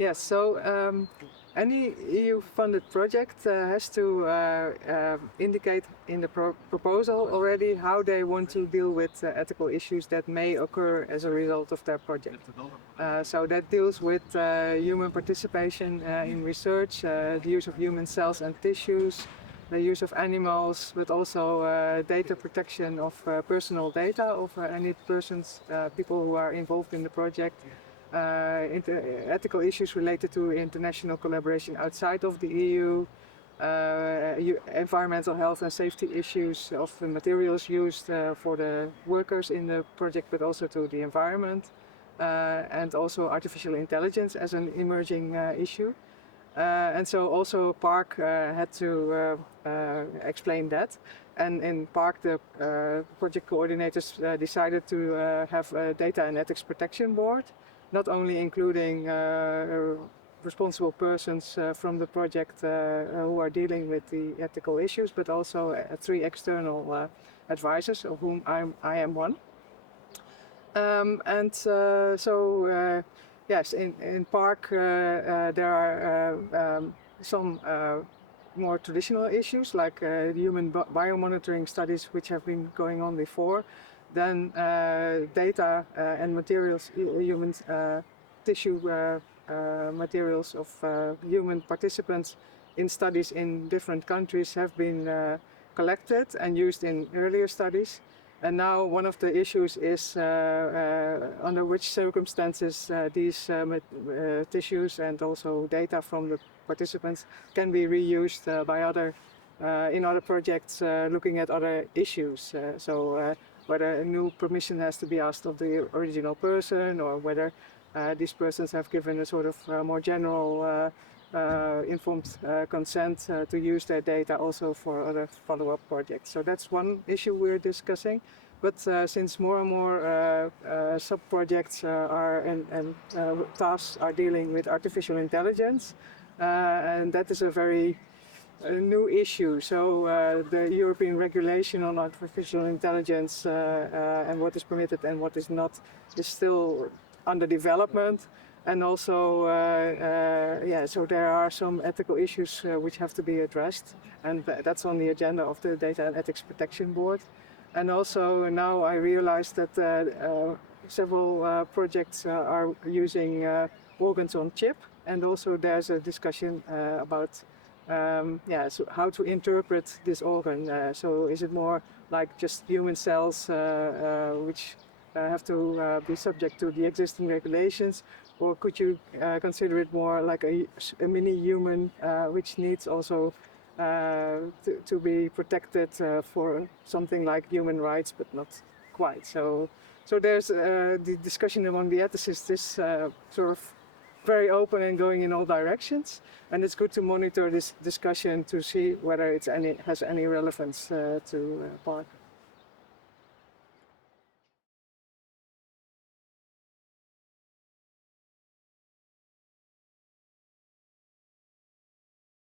Yes, so any EU-funded project has to indicate in the proposal already how they want to deal with ethical issues that may occur as a result of their project. So that deals with human participation in research, the use of human cells and tissues, the use of animals, but also data protection of personal data of any persons, people who are involved in the project. Ethical issues related to international collaboration outside of the EU, environmental health and safety issues of the materials used for the workers in the project, but also to the environment, and also artificial intelligence as an emerging issue. And so also PARC had to explain that, and in PARC the project coordinators decided to have a data and ethics protection board, not only including responsible persons from the project who are dealing with the ethical issues, but also 3 external advisors, of whom I am one. Yes, in PARC there are some more traditional issues like human biomonitoring studies which have been going on before. Then data and materials, human tissue materials of human participants in studies in different countries have been collected and used in earlier studies. And now one of the issues is under which circumstances these tissues and also data from the participants can be reused by in other projects looking at other issues. Whether a new permission has to be asked of the original person, or whether these persons have given a sort of more general informed consent to use their data also for other follow-up projects. So that's one issue we're discussing. But since more and more sub-projects and tasks are dealing with artificial intelligence, and that is a very new issue. So the European regulation on artificial intelligence and what is permitted and what is not is still under development. And also, so there are some ethical issues which have to be addressed, and that's on the agenda of the Data and Ethics Protection Board. And also now I realize that several projects are using organs on chip, and also there's a discussion about so how to interpret this organ. So is it more like just human cells which have to be subject to the existing regulations, or could you consider it more like a mini human which needs also to be protected for something like human rights, but not quite. So there's the discussion among the ethicists is sort of very open and going in all directions, and it's good to monitor this discussion to see whether it's has any relevance to PARC.